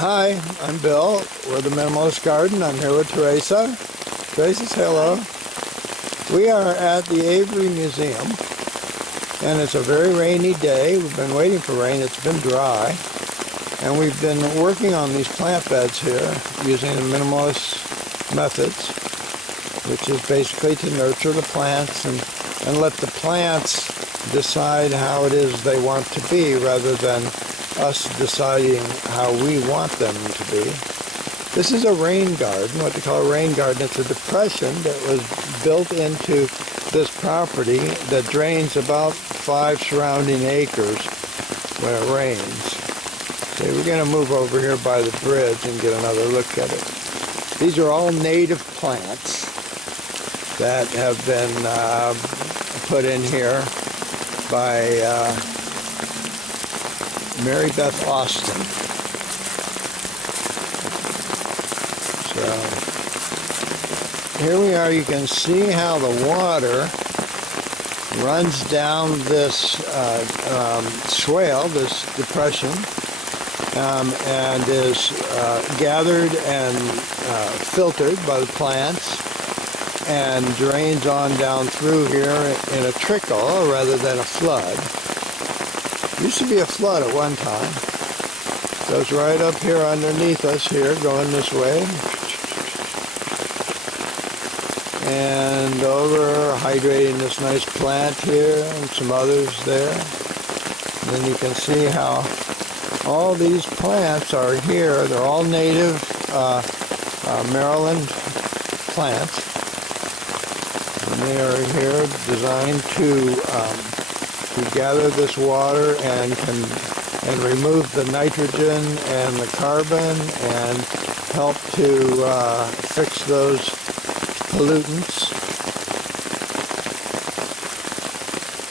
Hi, I'm Bill. We're the Minimalist Garden. I'm here with Teresa. Teresa, say hello. We are at the Avery Museum, and it's a very rainy day. We've been waiting for rain. It's been dry, and we've been working on these plant beds here using the minimalist methods, which is basically to nurture the plants and let the plants decide how it is they want to be rather than us deciding how we want them to be. This is a rain garden, what they call a rain garden. It's a depression that was built into this property that drains about 5 surrounding acres when it rains. So we're going to move over here by the bridge and get another look at it. These are all native plants that have been put in here by Mary Beth Austin. So here we are. You can see how the water runs down this swale, this depression, and is gathered and filtered by the plants and drains on down through here in a trickle rather than a flood. Used to be a flood at one time. Goes right up here underneath us here, going this way. And over, hydrating this nice plant here and some others there. And then you can see how all these plants are here. They're all native Maryland plants. And they are here designed to gather this water and remove the nitrogen and the carbon and help to fix those pollutants.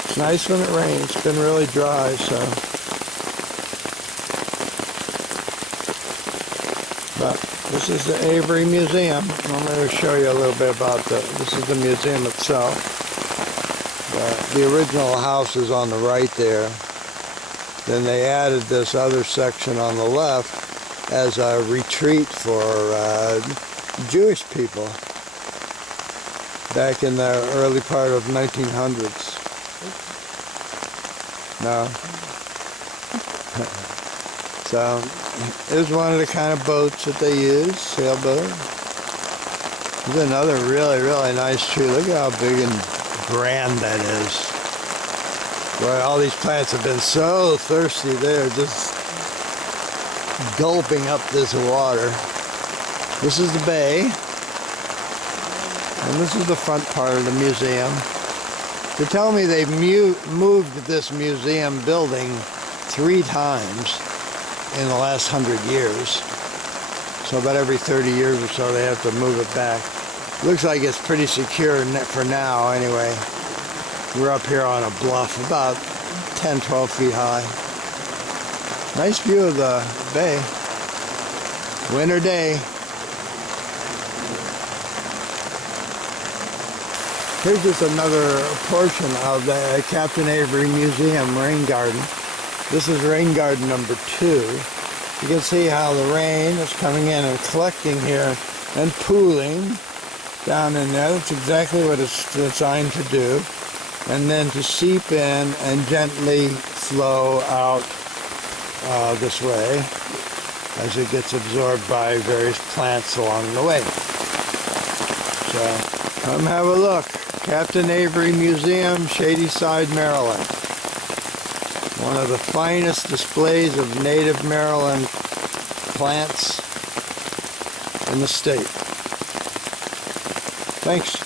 It's nice when it rains. It's been really dry, so. But this is the Avery Museum. I'm going to show you a little bit about this is the museum itself. The original house is on the right there. Then they added this other section on the left as a retreat for Jewish people back in the early part of 1900s. No. So here's one of the kind of boats that they use, sailboat. There's another really, really nice tree. Look at how big and grand that is. Boy, all these plants have been so thirsty, they're just gulping up this water. This is the bay, and this is the front part of the museum. They tell me they've moved this museum building 3 times in the last 100 years. So about every 30 years or so they have to move it back. Looks like it's pretty secure for now anyway. We're up here on a bluff about 10, 12 feet high. Nice view of the bay. Winter day. Here's just another portion of the Captain Avery Museum rain garden. This is rain garden number 2. You can see how the rain is coming in and collecting here and pooling down in there. That's exactly what it's designed to do. And then to seep in and gently flow out this way as it gets absorbed by various plants along the way. So come have a look. Captain Avery Museum, Shadyside, Maryland. One of the finest displays of native Maryland plants in the state. Thanks.